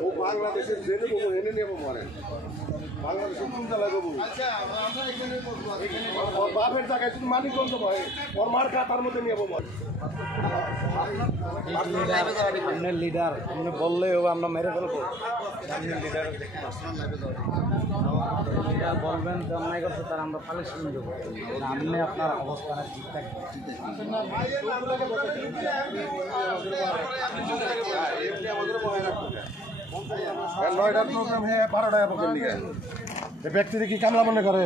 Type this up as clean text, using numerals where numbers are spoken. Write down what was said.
ও বাংলাদেশের জেনে বাবু এনে নেবো মনে বাংলাদেশের কোন জেলায় বাবু ওর বাপের জায়গায় শুধু মানিকগঞ্জ ভয় ওর মার কাতার মধ্যে নেবো মনে আপনার লিডার আপনি বললেও আমরা মেরে ফেলবো লিডার বলবেন যে অন্যায় করছে তার আমরা পালিশন দেবো আপনি আপনার অবস্থানে ঠিক থাকবেন নয়টার প্রোগ্রাম হ্যাঁ 12টায় ব্যক্তি কি কামলা মনে করে